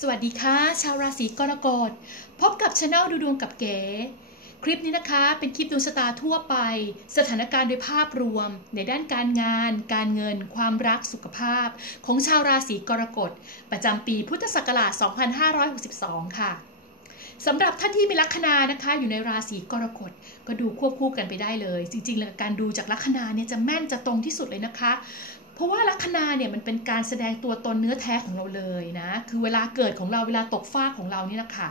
สวัสดีค่ะ ชาวราศีกรกฎพบกับช anel ดูดวงกับเก๋คลิปนี้นะคะเป็นคลิปดวงชะตาทั่วไป สถานการณ์โดยภาพรวม ในด้านการงาน การเงิน ความรักสุขภาพ ของชาวราศีกรกฎประจำปีพุทธศักราช 2562 ค่ะสำหรับท่านที่มีลัคนานะคะอยู่ในราศีกรกฎก็ดูควบคู่กันไปได้เลย จริงๆแล้วการดูจากลัคนาเนี่ยจะแม่นจะตรงที่สุดเลยนะคะ เพราะว่าลัคนาเนี่ยมันเป็นการแสดงตัวตนเนื้อแท้ของเราเลยนะ คือเวลาเกิดของเราเวลาตกฟากของเรานี่นะคะ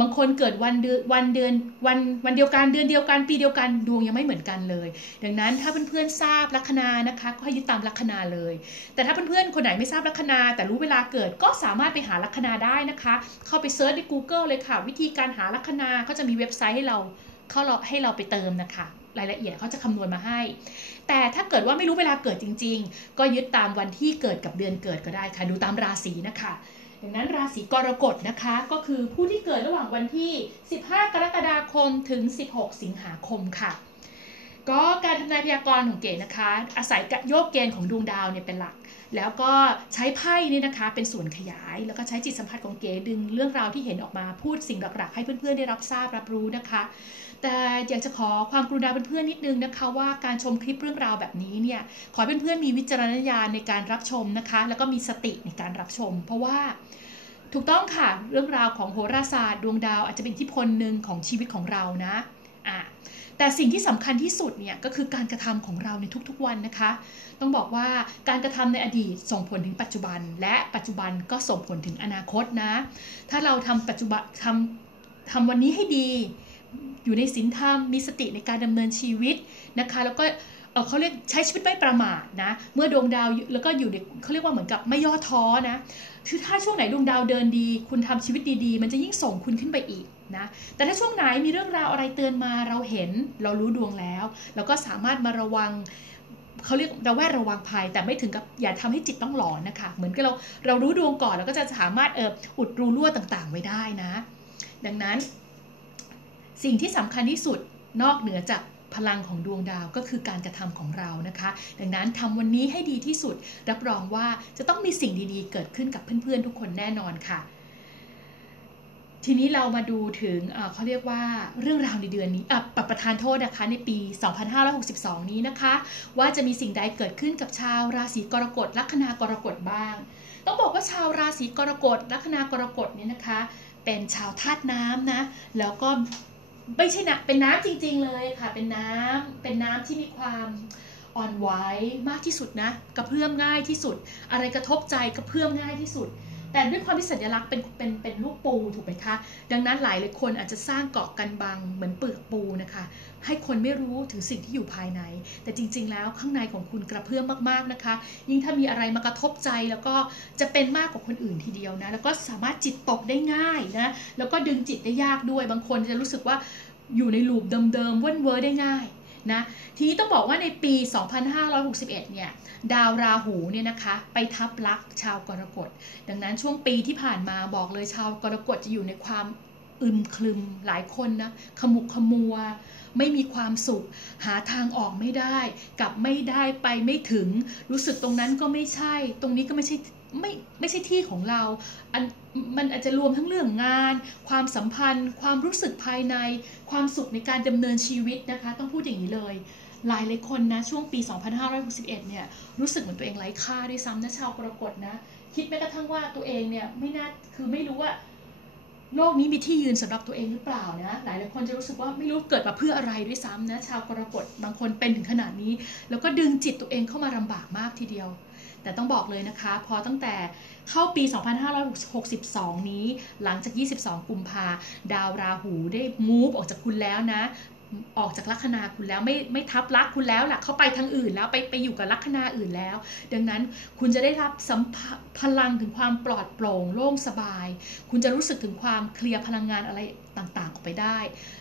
บางคนเกิดวันเดือนวันเดือนวันวันเดียวกันเดือนเดียวกันปีเดียวกันดวงยังไม่เหมือนกันเลย ดังนั้นถ้าเพื่อนๆทราบลัคนานะคะ ก็ให้ยึดตามลัคนาเลย แต่ถ้าเพื่อนๆคนไหนไม่ทราบลัคนา แต่รู้เวลาเกิดก็สามารถไปหาลัคนาได้นะคะ เข้าไปเซิร์ชใน Google เลยค่ะ วิธีการหาลัคนาก็จะมีเว็บไซต์ให้เราเข้าเราให้เราไปเติมนะคะ รายละเอียดเขาจะคำนวณมาให้ แต่ถ้าเกิดว่าไม่รู้เวลาเกิดจริง ๆ ก็ยึดตามวันที่เกิดกับเดือนเกิดก็ได้ค่ะ ดูตามราศีนะคะดังนั้นราศีกรกฎนะคะก็คือผู้ที่เกิดระหว่างวันที่ 15 กรกฎาคมถึง 16 สิงหาคมค่ะก็การทำนายพยากรณ์ของเก๋นะคะ อาศัยโยกเกณฑ์ของดวงดาวเนี่ยเป็นหลัก แล้วก็ใช้ไพ่นี่นะคะเป็นส่วนขยาย แล้วก็ใช้จิตสัมผัสของเก๋ดึงเรื่องราวที่เห็นออกมาพูดสิ่งหลักๆ ให้เพื่อนๆได้รับทราบรับรู้นะคะ แต่อยากจะขอความกรุณาเพื่อนๆนิดนึงนะคะ ว่าการชมคลิปเรื่องราวแบบนี้เนี่ยขอเพื่อนๆมีวิจารณญาณในการรับชมนะคะ แล้วก็มีสติในการรับชม เพราะว่าถูกต้องค่ะเรื่องราวของโหราศาสตร์ดวงดาวอาจจะเป็นอิทธิพลหนึ่งของชีวิตของเรานะ แต่สิ่งที่สำคัญที่สุดเนี่ยก็คือการกระทำของเราในทุกๆวันนะคะ ต้องบอกว่าการกระทำในอดีตส่งผลถึงปัจจุบัน และปัจจุบันก็ส่งผลถึงอนาคตนะ ถ้าเราทำปัจจุบันทำทำวันนี้ให้ดี อยู่ในศีลธรรมมีสติในการดำเนินชีวิตนะคะ แล้วก็ เขาเรียกใช้ชีวิตไม่ประมาทนะ เมื่อดวงดาวแล้วก็อยู่ในเขาเรียกว่าเหมือนกับไม่ย่อท้อนะคือถ้าช่วงไหนดวงดาวเดินดี คุณทำชีวิตดีๆ มันจะยิ่งส่งคุณขึ้นไปอีกนะแต่ถ้าช่วงไหนมีเรื่องราวอะไรเตือนมาเราเห็นเรารู้ดวงแล้ว เราก็สามารถมาระวังเขาเรียกระแวดระวังภัยแต่ไม่ถึงกับอย่าทำให้จิตต้องหลอนนะคะ เหมือนกับเราเรารู้ดวงก่อนเราก็จะสามารถเอออุดรูรั่วต่างๆ ไว้ได้นะ ดังนั้น สิ่งที่สำคัญที่สุดนอกเหนือจาก พลังของดวงดาวก็คือการกระทำของเรานะคะ ดังนั้นทำวันนี้ให้ดีที่สุด รับรองว่าจะต้องมีสิ่งดีๆ เกิดขึ้นกับเพื่อนๆทุกคนแน่นอนค่ะ ทีนี้เรามาดูถึงเขาเรียกว่าเรื่องราวในเดือนนี้ปรับประทานโทษนะคะในปี 2562 นี้นะคะ ว่าจะมีสิ่งใดเกิดขึ้นกับชาวราศีกรกฎลัคนากรกฎบ้าง ต้องบอกว่าชาวราศีกรกฎลัคนากรกฎเนี่ยนะคะเป็นชาวธาตุน้ำนะ แล้วก็ ไม่ใช่นะเป็นน้ำจริง ๆ เลยค่ะ เป็นน้ำเป็นน้ำที่มีความอ่อนไหวมากที่สุดนะ กระเพื่อมง่ายที่สุด อะไรกระทบใจกระเพื่อมง่ายที่สุด แต่ด้วยความที่สัญลักษณ์เป็นเป็นเป็นรูปปูถูกไหมคะ ดังนั้นหลายหลายคนอาจจะสร้างเกาะกันบังเหมือนเปลือก ให้คนไม่รู้ถึงสิ่งที่อยู่ภายใน แต่จริง ๆ แล้วข้างในของคุณกระเพื่อมมากๆนะคะ ยิ่งถ้ามีอะไรมากระทบใจแล้วก็จะเป็นมากกว่าคนอื่นทีเดียวนะ แล้วก็สามารถจิตตกได้ง่ายนะ แล้วก็ดึงจิตได้ยากด้วย บางคนจะรู้สึกว่าอยู่ในลูปเดิมๆเว้นเวอร์ได้ง่ายนะทีนี้ต้องบอกว่าในปี 2561 เนี่ย ดาวราหูเนี่ยนะคะ ไปทับลักชาวกรกฎ ดังนั้นช่วงปีที่ผ่านมาบอกเลยชาวกรกฎจะอยู่ในความอึมคลึมหลายคนนะขมุกขมัว ไม่มีความสุข หาทางออกไม่ได้กลับไม่ได้ไปไม่ถึง รู้สึกตรงนั้นก็ไม่ใช่ ตรงนี้ก็ไม่ใช่ไม่ไม่ใช่ที่ของเราอันมันอาจจะรวมทั้งเรื่องงาน ความสัมพันธ์ ความรู้สึกภายใน ความสุขในการดำเนินชีวิตนะคะ ต้องพูดอย่างนี้เลย หลายหลายคนนะ ช่วงปี 2561 เนี่ยรู้สึกเหมือนตัวเองไร้ค่าด้วยซ้ำนะชาวกรกฎนะ คิดแม้กระทั่งว่าตัวเองเนี่ยไม่น่าคือไม่รู้ว่า โลกนี้มีที่ยืนสำหรับตัวเองหรือเปล่านะหลายหลายคนจะรู้สึกว่าไม่รู้เกิดมาเพื่ออะไรด้วยซ้ำนะชาวกรกฎบางคนเป็นถึงขนาดนี้ แล้วก็ดึงจิตตัวเองเข้ามาลำบากมากทีเดียว แต่ต้องบอกเลยนะคะ พอตั้งแต่เข้าปี 2562 นี้หลังจาก 22 กุมภาดาวราหูได้มูฟออกจากคุณแล้วนะ ออกจากลัคนาคุณแล้วไม่ไม่ทับลักคุณแล้วล่ะเขาไปทางอื่นแล้วไปไปอยู่กับลัคนาอื่นแล้ว ดังนั้นคุณจะได้รับสัมพลังถึงความปลอดโปร่งโล่งสบาย คุณจะรู้สึกถึงความเคลียร์พลังงานอะไรต่างๆออกไปได้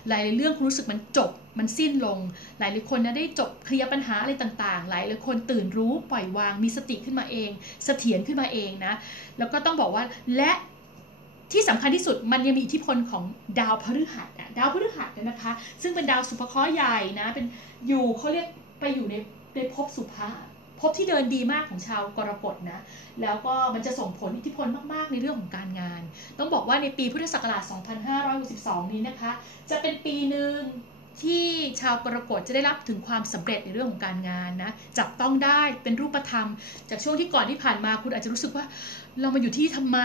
หลายเรื่องคุณรู้สึกมันจบมันสิ้นลง หลายหลายคนนะได้จบเคลียร์ปัญหาอะไรต่างๆ หลายหลายคนตื่นรู้ปล่อยวางมีสติขึ้นมาเอง เสถียรขึ้นมาเองนะแล้วก็ต้องบอกว่าและ ที่สำคัญที่สุดมันยังมีอิทธิพลของดาวพฤหัสดาวพฤหัสนะคะ ซึ่งเป็นดาวสุภเคราะห์ใหญ่นะ เป็นอยู่เขาเรียกไปอยู่ในในภพสุภาพที่เดินดีมากของชาวกรกฎนะ แล้วก็มันจะส่งผลอิทธิพลมาก ๆ ในเรื่องของการงาน ต้องบอกว่าในปีพุทธศักราช 2562 นี้นะคะ จะเป็นปีหนึ่ง ที่ชาวกรกฎจะได้รับถึงความสำเร็จในเรื่องของการงานนะจับต้องได้เป็นรูปธรรม จากช่วงที่ก่อนที่ผ่านมาคุณอาจจะรู้สึกว่าเรามาอยู่ที่ทำไม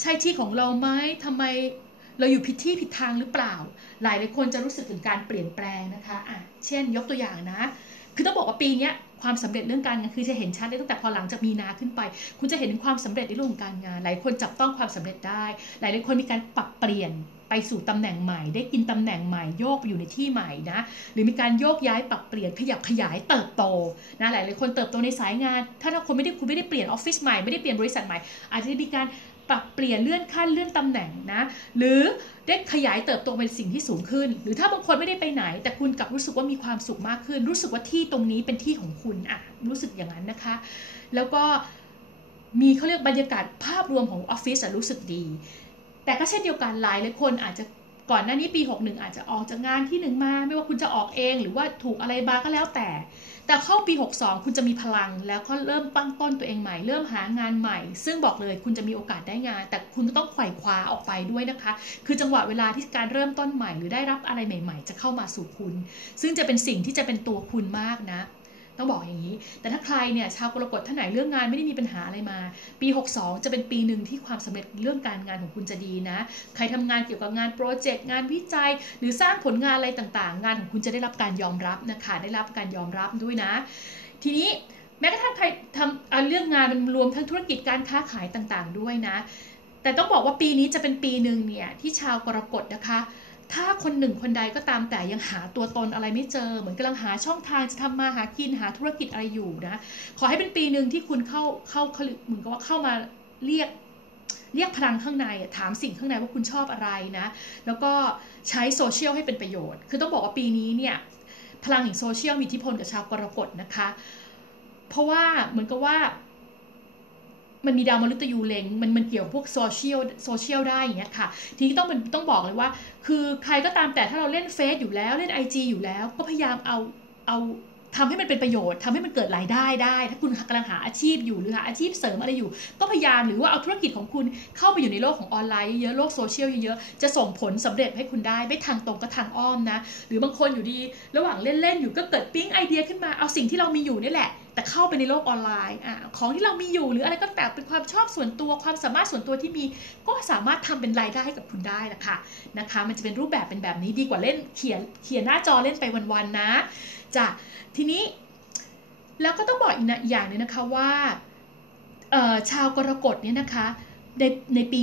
ใช่ที่ของเราไหมทำไมเราอยู่ผิดที่ผิดทางหรือเปล่า หลายหลายคนจะรู้สึกถึงการเปลี่ยนแปลงนะคะอะเช่น ยกตัวอย่างนะ คือต้องบอกว่าปีนี้ความสำเร็จเรื่องการงานคือจะเห็นชัดได้ตั้งแต่พอหลังจากมีนาขึ้นไป คุณจะเห็นความสำเร็จในเรื่องของการงาน หลายคนจับต้องความสำเร็จได้ หลายหลายคนมีการปรับเปลี่ยน ไปสู่ตำแหน่งใหม่ ได้กินตำแหน่งใหม่โยกไปอยู่ในที่ใหม่นะหรือมีการโยกย้ายปรับเปลี่ยนขยับขยายเติบโตนะหลายหลายคนเติบโตในสายงาน ถ้าคนไม่ได้คุณไม่ได้เปลี่ยนออฟฟิศใหม่ไม่ได้เปลี่ยนบริษัทใหม่อาจจะมีการปรับเปลี่ยนเลื่อนขั้นเลื่อนตำแหน่งนะหรือได้ขยายเติบโตเป็นสิ่งที่สูงขึ้น หรือถ้าบางคนไม่ได้ไปไหน แต่คุณกลับรู้สึกว่ามีความสุขมากขึ้น รู้สึกว่าที่ตรงนี้เป็นที่ของคุณอะรู้สึกอย่างนั้นนะคะ แล้วก็มีเขาเรียกบรรยากาศภาพรวมของออฟฟิศรู้สึกดี แต่ก็เช่นเดียวกันหลายหลายคนอาจจะก่อนหน้านี้ปี 61 อาจจะออกจากงานที่หนึ่งมา ไม่ว่าคุณจะออกเองหรือว่าถูกอะไรบาก็แล้วแต่ แต่เข้าปี 62 คุณจะมีพลัง แล้วก็เริ่มปั้งต้นตัวเองใหม่ เริ่มหางานใหม่ ซึ่งบอกเลยคุณจะมีโอกาสได้งาน แต่คุณก็ต้องไขว่คว้าออกไปด้วยนะคะ คือจังหวะเวลาที่การเริ่มต้นใหม่ หรือได้รับอะไรใหม่ ๆ จะเข้ามาสู่คุณ ซึ่งจะเป็นสิ่งที่จะเป็นตัวคุณมากนะ ต้องบอกอย่างนี้ แต่ถ้าใครเนี่ยชาวกรกฎท่านไหนเรื่องงานไม่ได้มีปัญหาอะไรมา ปี 62 จะเป็นปีหนึ่งที่ความสำเร็จเรื่องการงานของคุณจะดีนะ ใครทำงานเกี่ยวกับงานโปรเจกต์งานวิจัย หรือสร้างผลงานอะไรต่างๆ งานของคุณจะได้รับการยอมรับนะคะได้รับการยอมรับด้วยนะ ทีนี้แม้กระทั่งใครทำเรื่องงานมันรวมทั้งธุรกิจการค้าขายต่างๆ ด้วยนะ แต่ต้องบอกว่าปีนี้จะเป็นปีหนึ่งเนี่ยที่ชาวกรกฎนะคะ ถ้าคนหนึ่งคนใดก็ตามแต่ยังหาตัวตนอะไรไม่เจอ เหมือนกำลังหาช่องทางจะทำมาหากินหาธุรกิจอะไรอยู่นะ ขอให้เป็นปีหนึ่งที่คุณเข้าเข้าเขาเหมือนกับว่าเข้ามาเรียกเรียกพลังข้างในถามสิ่งข้างในว่าคุณชอบอะไรนะ แล้วก็ใช้โซเชียลให้เป็นประโยชน์ คือต้องบอกว่าปีนี้เนี่ยพลังแห่งโซเชียลมีอิทธิพลกับชาวกรกฎนะคะ เพราะว่าเหมือนกับว่า มันมีดาวมฤตยูเลงมันมันเกี่ยวพวกโซเชียลโซเชียลได้อย่างเงี้ยค่ะ ทีนี้ต้องมันต้องบอกเลยว่า คือใครก็ตามแต่ถ้าเราเล่นเฟซอยู่แล้วเล่น IG อยู่แล้ว ก็พยายามเอาเอาทำให้มันเป็นประโยชน์ทำให้มันเกิดรายได้ได้ ถ้าคุณกำลังหาอาชีพอยู่หรือหาอาชีพเสริมอะไรอยู่ ก็พยายามหรือว่าเอาธุรกิจของคุณเข้าไปอยู่ในโลกของออนไลน์เยอะโลกโซเชียลเยอะๆจะส่งผลสำเร็จให้คุณได้ ไม่ทางตรงก็ทางอ้อมนะ หรือบางคนอยู่ดี ระหว่างเล่นๆอยู่ก็เกิดปิ๊งไอเดียขึ้นมาเอาสิ่งที่เรามีอยู่นี่แหละ แต่เข้าไปในโลกออนไลน์อะของที่เรามีอยู่หรืออะไรก็แต่เป็นความชอบส่วนตัวความสามารถส่วนตัวที่มี ก็สามารถทำเป็นรายได้ให้กับคุณได้ละค่ะนะคะ มันจะเป็นรูปแบบเป็นแบบนี้ดีกว่าเล่นเขียนเขียนหน้าจอเล่นไปวันๆนะจ้ะทีนี้แล้วก็ต้องบอกอีกอย่างนึงนะคะว่าชาวกรกฎเนี่ยนะคะ ในในปี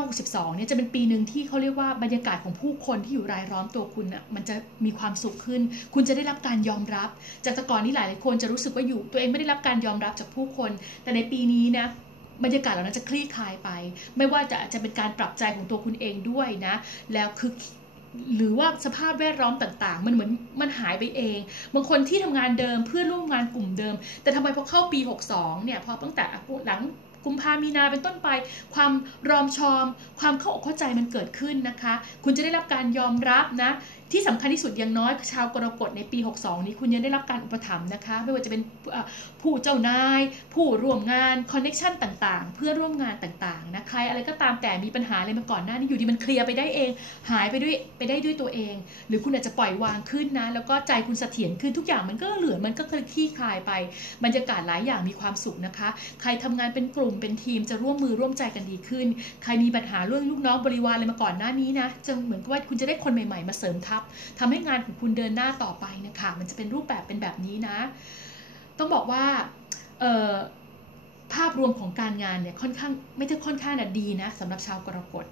2562 เนี่ยจะเป็นปีหนึ่งที่เขาเรียกว่าบรรยากาศของผู้คนที่อยู่รายล้อมตัวคุณอะมันจะมีความสุขขึ้น คุณจะได้รับการยอมรับ จากแต่ก่อนนี้หลายหลายคนจะรู้สึกว่าอยู่ ตัวเองไม่ได้รับการยอมรับจากผู้คน แต่ในปีนี้นะบรรยากาศเหล่านั้นจะคลี่คลายไป ไม่ว่าจะจะเป็นการปรับใจของตัวคุณเองด้วยนะ แล้วคือหรือว่าสภาพแวดล้อมต่างๆ มันเหมือนมันหายไปเอง บางคนที่ทำงานเดิมเพื่อนร่วมงานกลุ่มเดิม แต่ทำไมพอเข้าปี 62 เนี่ยพอตั้งแต่หลัง กุมภามีนาเป็นต้นไป ความรอมชอม ความเข้าอกเข้าใจมันเกิดขึ้นนะคะ คุณจะได้รับการยอมรับนะที่สำคัญที่สุดอย่างน้อยชาวกรกฎในปี 62 นี้คุณยังได้รับการอุปถัมภ์นะคะ ไม่ว่าจะเป็นผู้เจ้านาย ผู้ร่วมงานคอนเน็ชันต่างๆ เพื่อร่วมงานต่างๆนะใครอะไรก็ตามแต่มีปัญหาอะไรมาก่อนหน้านี้อยู่ดีมันเคลียร์ไปได้เอง หายไปด้วยไปได้ด้วยตัวเอง หรือคุณอาจจะปล่อยวางขึ้นนะ แล้วก็ใจคุณเสถียรขึ้นทุกอย่างมันก็เหลือมันก็คลี่คลายไป บรรยากาศหลายอย่างมีความสุขนะคะ ใครทำงานเป็นกลุ่มเป็นทีมจะร่วมมือร่วมใจกันดีขึ้น ใครมีปัญหาเรื่องลูกน้องบริวารอะไรมาก่อนหน้านี้นะจะเหมือนกับว่าคุณจะได้คนใหม่ๆมาเสริมทัพทำให้งานของคุณเดินหน้าต่อไปนะคะมันจะเป็นรูปแบบเป็นแบบนี้นะ ต้องบอกว่าภาพรวมของการงานเนี่ยค่อนข้างไม่ใช่ค่อนข้างดีนะสำหรับชาวกรกฎ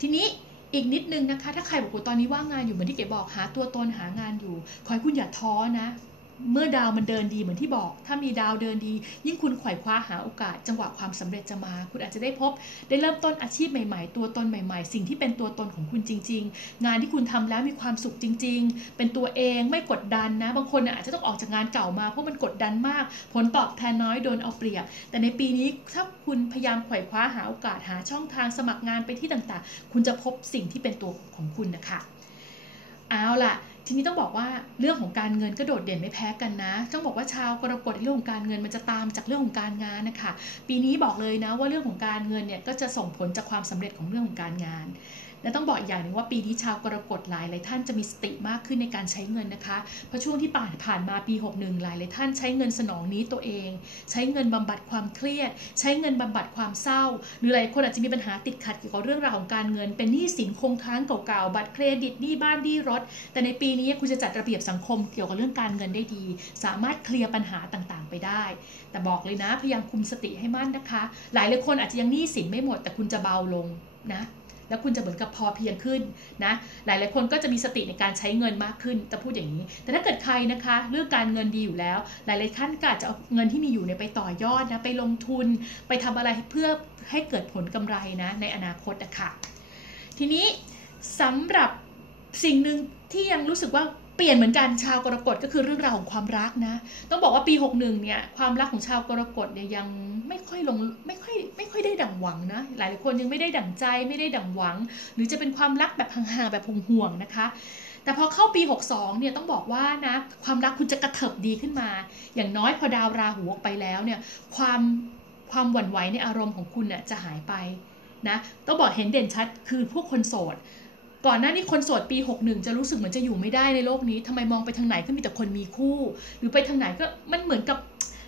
ทีนี้อีกนิดนึงนะคะ ถ้าใครบอกว่าตอนนี้ว่างงานอยู่เหมือนที่เก๋บอกหาตัวตนหางานอยู่ ขอให้คุณอย่าท้อนะ เมื่อดาวมันเดินดีเหมือนที่บอก ถ้ามีดาวเดินดี ยิ่งคุณไขว่คว้าหาโอกาส จังหวะความสำเร็จจะมา คุณอาจจะได้พบ ได้เริ่มต้นอาชีพใหม่ ๆ ตัวตนใหม่ ๆ สิ่งที่เป็นตัวตนของคุณจริง ๆ งานที่คุณทำแล้วมีความสุขจริง ๆ เป็นตัวเองไม่กดดันนะ บางคนอาจจะต้องออกจากงานเก่ามาเพราะมันกดดันมาก ผลตอบแทนน้อยโดนเอาเปรียบ แต่ในปีนี้ถ้าคุณพยายามไขว่คว้าหาโอกาสหาช่องทางสมัครงานไปที่ต่างๆ คุณจะพบสิ่งที่เป็นตัวของคุณนะคะ เอาล่ะ ทีนี้ต้องบอกว่าเรื่องของการเงินก็โดดเด่นไม่แพ้กันนะ ต้องบอกว่าชาวกรกฎเรื่องของการเงินมันจะตามจากเรื่องของการงานนะคะ ปีนี้บอกเลยนะว่าเรื่องของการเงินเนี่ยก็จะส่งผลจากความสำเร็จของเรื่องของการงาน และต้องบอกอย่างหนึ่งว่าปีนี้ชาวกรกฎหลายหลายท่านจะมีสติมากขึ้นในการใช้เงินนะคะเพราะช่วงที่ผ่านผ่านมาปี 61 หลายหลายท่านใช้เงินสนองนี้ตัวเอง ใช้เงินบำบัดความเครียด ใช้เงินบำบัดความเศร้า หรือหลายคนอาจจะมีปัญหาติดขัดเกี่ยวกับเรื่องราวของการเงิน เป็นหนี้สินคงค้างเก่าๆบัตรเครดิตหนี้บ้านหนี้รถ แต่ในปีนี้คุณจะจัดระเบียบสังคมเกี่ยวกับเรื่องการเงินได้ดี สามารถเคลียร์ปัญหาต่างๆ ไปได้ แต่บอกเลยนะพยายามคุมสติให้มั่นนะคะ หลายหลายคนอาจจะยังหนี้สินไม่หมดแต่คุณจะเบาลงนะ แล้วคุณจะเหมือนกับพอเพียงขึ้นนะหลายหลายคนก็จะมีสติในการใช้เงินมากขึ้นจะพูดอย่างนี้ แต่ถ้าเกิดใครนะคะเรื่องการเงินดีอยู่แล้ว หลายหลายท่านก็อาจจะเอาเงินที่มีอยู่เนี่ยไปต่อยอดนะไปลงทุนไปทำอะไรเพื่อให้เกิดผลกำไรนะในอนาคตนะคะทีนี้สำหรับสิ่งหนึ่งที่ยังรู้สึกว่า เปลี่ยนเหมือนกันชาวกรกฎก็คือเรื่องราวของความรักนะ ต้องบอกว่าปี 61 เนี่ยความรักของชาวกรกฎเนี่ยยังไม่ค่อยลงไม่ค่อยไม่ค่อยได้ดั่งหวังนะหลายคนยังไม่ได้ดั่งใจไม่ได้ดั่งหวัง หรือจะเป็นความรักแบบห่างๆแบบห่วงๆนะคะ แต่พอเข้าปี 62 เนี่ยต้องบอกว่านะความรักคุณจะกระเถิบดีขึ้นมา อย่างน้อยพอดาวราหูออกไปแล้วเนี่ยความความหวั่นไหวในอารมณ์ของคุณเนี่ยจะหายไปนะต้องบอกเห็นเด่นชัดคือพวกคนโสด ก่อนหน้านี้คนโสดปี 61 จะรู้สึกเหมือนจะอยู่ไม่ได้ในโลกนี้ทำไมมองไปทางไหนก็มีแต่คนมีคู่ หรือไปทางไหนก็มันเหมือนกับ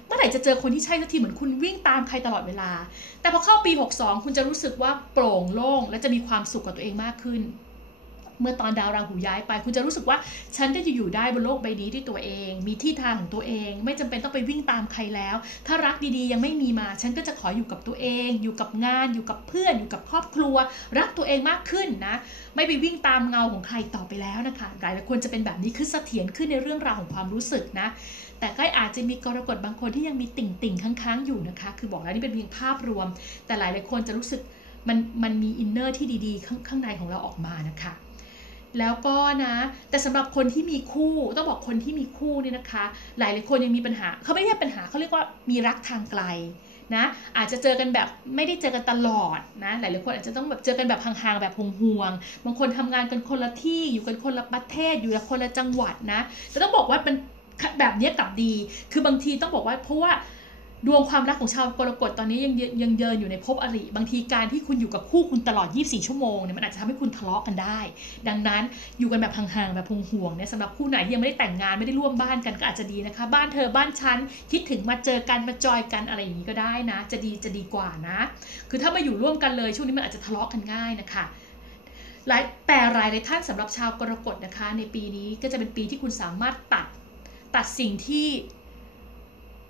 เมื่อไหร่จะเจอคนที่ใช่สักทีเหมือนคุณวิ่งตามใครตลอดเวลา แต่พอเข้าปี 62 คุณจะรู้สึกว่าโปร่งโล่งและจะมีความสุขกับตัวเองมากขึ้น เมื่อตอนดาวราหูย้ายไป คุณจะรู้สึกว่าฉันจะอยู่ได้บนโลกใบนี้ด้วยตัวเอง มีที่ทางของตัวเอง ไม่จำเป็นต้องไปวิ่งตามใครแล้ว ถ้ารักดีๆ ยังไม่มีมา ฉันก็จะขออยู่กับตัวเอง อยู่กับงาน อยู่กับเพื่อน อยู่กับครอบครัว รักตัวเองมากขึ้นนะ ไม่ไปวิ่งตามเงาของใครต่อไปแล้วนะคะหลายหลายคนจะเป็นแบบนี้คือเสถียรขึ้นในเรื่องราวของความรู้สึกนะ แต่ก็อาจจะมีกรกฎบางคนที่ยังมีติ่งติ่งค้างๆอยู่นะคะ คือบอกแล้วนี่เป็นเพียงภาพรวม แต่หลายหลายคนจะรู้สึกมันมันมีอินเนอร์ที่ดีๆ ข้างในของเราออกมานะคะ แล้วก็นะ แต่สำหรับคนที่มีคู่ต้องบอกคนที่มีคู่เนี่ยนะคะ หลายหลายคนยังมีปัญหาเขาไม่เรียกปัญหาเขาเรียกว่ามีรักทางไกลนะอาจจะเจอกันแบบไม่ได้เจอกันตลอดนะหลายหลายคนอาจจะต้องแบบเจอกันแบบห่างๆแบบห่วงๆบางคนทำงานกันคนละที่อยู่กันคนละประเทศอยู่คนละจังหวัดนะแต่ต้องบอกว่าเป็นแบบนี้กลับดี คือบางทีต้องบอกว่าเพราะว่า ดวงความรักของชาวกรกฎตอนนี้ยังยังเยินอยู่ในภพอริบางทีการที่คุณอยู่กับคู่คุณตลอด 24 ชั่วโมงเนี่ยมันอาจจะทำให้คุณทะเลาะกันได้ ดังนั้นอยู่กันแบบห่างๆแบบห่วงๆเนี่ยสำหรับคู่ไหนที่ยังไม่ได้แต่งงานไม่ได้ร่วมบ้านกันก็อาจจะดีนะคะ บ้านเธอบ้านฉันคิดถึงมาเจอกันมาจอยกันอะไรอย่างนี้ก็ได้นะ จะดีจะดีกว่านะ คือถ้ามาอยู่ร่วมกันเลยช่วงนี้มันอาจจะทะเลาะกันง่ายนะคะหลายแต่รายในท่านสำหรับชาวกรกฎนะคะ ในปีนี้ก็จะเป็นปีที่คุณสามารถตัดตัดสิ่งที่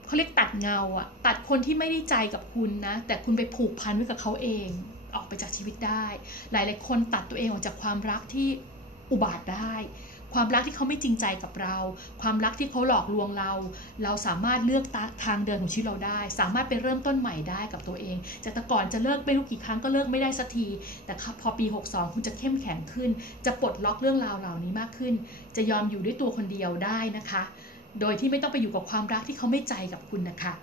เขาเรียกตัดเงาอะตัดคนที่ไม่ได้ใจกับคุณนะ แต่คุณไปผูกพันไว้กับเขาเอง ออกไปจากชีวิตได้ หลายๆคนตัดตัวเองออกจากความรักที่อุบาทได้ ความรักที่เขาไม่จริงใจกับเรา ความรักที่เขาหลอกลวงเรา เราสามารถเลือกทางเดินของชีวิตเราได้ สามารถไปเริ่มต้นใหม่ได้กับตัวเองจากแต่ก่อนจะเลิกไม่รู้กี่ครั้งก็เลิกไม่ได้สักที แต่พอปี 62 คุณจะเข้มแข็งขึ้น จะปลดล็อกเรื่องราวเหล่านี้มากขึ้น จะยอมอยู่ด้วยตัวคนเดียวได้นะคะ โดยที่ไม่ต้องไปอยู่กับความรักที่เขาไม่ใจกับคุณนะคะ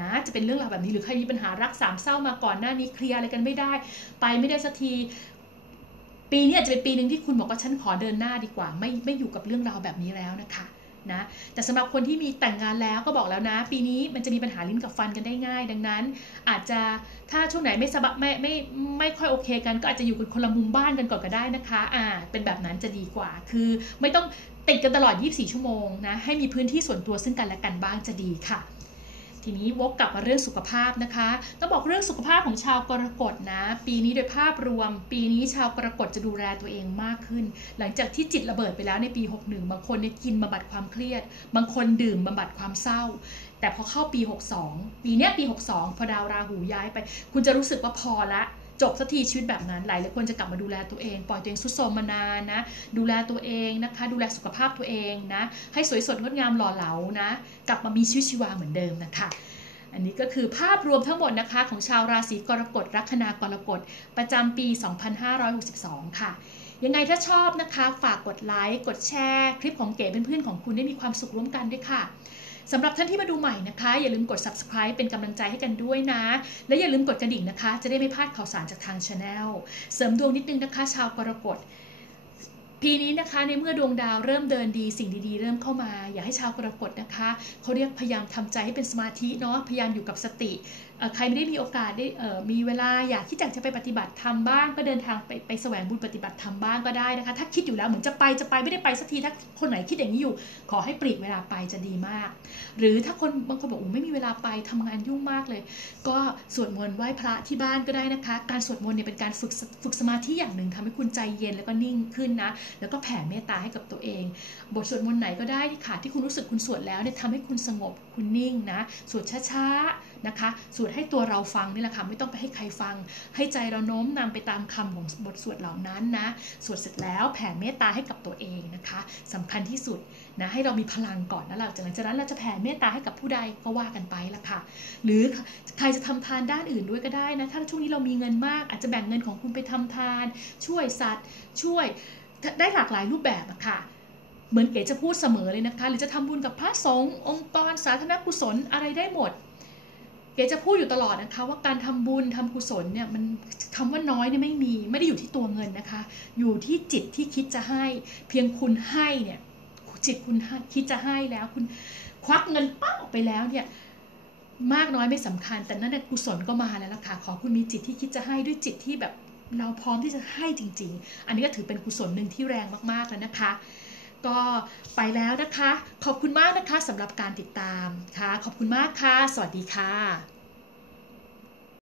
นะจะเป็นเรื่องราวแบบนี้หรือใครมีปัญหารักสามเศร้ามาก่อนหน้านี้เคลียร์อะไรกันไม่ได้ ไปไม่ได้สักที ปีนี้อาจจะเป็นปีหนึ่งที่คุณบอกว่าฉันขอเดินหน้าดีกว่า ไม่ไม่อยู่กับเรื่องราวแบบนี้แล้วนะคะนะแต่สำหรับคนที่มีแต่งงานแล้วก็บอกแล้วนะ ปีนี้มันจะมีปัญหาลิ้นกับฟันกันได้ง่าย ดังนั้น อาจจะถ้าช่วงไหนไม่สบายไม่ไม่ไม่ค่อยโอเคกันก็อาจจะอยู่กันคนละมุมบ้านกันก่อนก็ได้นะคะอ่าเป็นแบบนั้นจะดีกว่า คือไม่ต้อง ติดกันตลอด 24 ชั่วโมงนะให้มีพื้นที่ส่วนตัวซึ่งกันและกันบ้างจะดีค่ะ ทีนี้วกกลับมาเรื่องสุขภาพนะคะต้องบอกเรื่องสุขภาพของชาวกรกฎนะ ปีนี้โดยภาพรวม ปีนี้ชาวกรกฎจะดูแลตัวเองมากขึ้น หลังจากที่จิตระเบิดไปแล้วในปี 61 บางคนเนี่ยกินบำบัดความเครียด บางคนดื่มบำบัดความเศร้าแต่พอเข้าปี 62 ปีนี้ปี 62 พอดาวราหูย้ายไป คุณจะรู้สึกว่าพอละ จบสักทีชีวิตแบบนั้นหลายหลายคนจะกลับมาดูแลตัวเองปล่อยตัวเองสุดโทมมานานนะ ดูแลตัวเองนะคะ ดูแลสุขภาพตัวเองนะ ให้สวยสดงดงามหล่อเหลานะ กลับมามีชีวิตชีวาเหมือนเดิมนะคะอันนี้ก็คือภาพรวมทั้งหมดนะคะ ของชาวราศีกรกฎ ลัคนากรกฎ ประจำปี 2562 ค่ะ ยังไงถ้าชอบนะคะ ฝากกดไลค์ กดแชร์ คลิปของเก๋เพื่อนๆของคุณได้มีความสุขร่วมกันด้วยค่ะ สำหรับท่านที่มาดูใหม่นะคะ อย่าลืมกด subscribe เป็นกำลังใจให้กันด้วยนะ และอย่าลืมกดกระดิ่งนะคะ จะได้ไม่พลาดข่าวสารจากทางช anel เสริมดวงนิดนึงนะคะ ชาวกรกฎ ปีนี้นะคะในเมื่อดวงดาวเริ่มเดินดีสิ่งดีๆ เริ่มเข้ามา อย่าให้ชาวกรกฎนะคะเขาเรียกพยายามทำใจให้เป็นสมาธิเนาะพยายามอยู่กับสติใครไม่ได้มีโอกาสได้มีเวลาอยากที่อยากจะไปปฏิบัติธรรมบ้างก็เดินทางไปไปแสวงบุญปฏิบัติธรรมบ้างก็ได้นะคะ ถ้าคิดอยู่แล้วเหมือนจะไปจะไปไม่ได้ไปสักทีถ้าคนไหนคิดอย่างนี้อยู่ ขอให้ปลีกเวลาไปจะดีมาก หรือถ้าคนบางคนบอกโอ้ไม่มีเวลาไปทำงานยุ่งมากเลย ก็สวดมนต์ไหว้พระที่บ้านก็ได้นะคะ การสวดมนต์เนี่ยเป็นการฝึกฝึกสมาธิอย่างหนึ่งทำให้คุณใจเย็นแล้วก็นิ่งขึ้นนะแล้วก็แผ่เมตตาให้กับตัวเอง บทสวดมนต์ไหนก็ได้ที่ค่ะที่คุณรู้สึกคุณสวดแล้วเนี่ยทำให้คุณสงบคุณนิ่งนะสวดช้าๆนะคะสวดให้ตัวเราฟังนี่แหละค่ะไม่ต้องไปให้ใครฟัง ให้ใจเราโน้มนำไปตามคำของบทสวดเหล่านั้นนะสวดเสร็จแล้วแผ่เมตตาให้กับตัวเองนะคะสำคัญที่สุดนะให้เรามีพลังก่อนนะเราจากนั้นเราจะแผ่เมตตาให้กับผู้ใดก็ว่ากันไปละค่ะ หรือใครจะทำทานด้านอื่นด้วยก็ได้นะถ้าช่วงนี้เรามีเงินมาก อาจจะแบ่งเงินของคุณไปทำทาน ช่วยสัตว์ ช่วย ได้หลากหลายรูปแบบอะค่ะ เหมือนเก๋จะพูดเสมอเลยนะคะ หรือจะทำบุญกับพระสงฆ์องค์กรสาธารณกุศลอะไรได้หมด เก๋จะพูดอยู่ตลอดนะคะ ว่าการทำบุญทำกุศลเนี่ยมันคำว่าน้อยเนี่ยไม่มีไม่ได้อยู่ที่ตัวเงินนะคะ อยู่ที่จิตที่คิดจะให้ เพียงคุณให้เนี่ยจิตคุณคิดจะให้แล้วคุณควักเงินปั๊บออกไปแล้วเนี่ยมากน้อยไม่สำคัญ แต่นั่นกุศลก็มาแล้วล่ะค่ะขอคุณมีจิตที่คิดจะให้ด้วยจิตที่แบบ เราพร้อมที่จะให้จริง ๆ อันนี้ก็ถือเป็นกุศลหนึ่งที่แรงมากๆแล้วนะคะ ก็ไปแล้วนะคะ ขอบคุณมากนะคะสำหรับการติดตามค่ะ ขอบคุณมากค่ะ สวัสดีค่ะ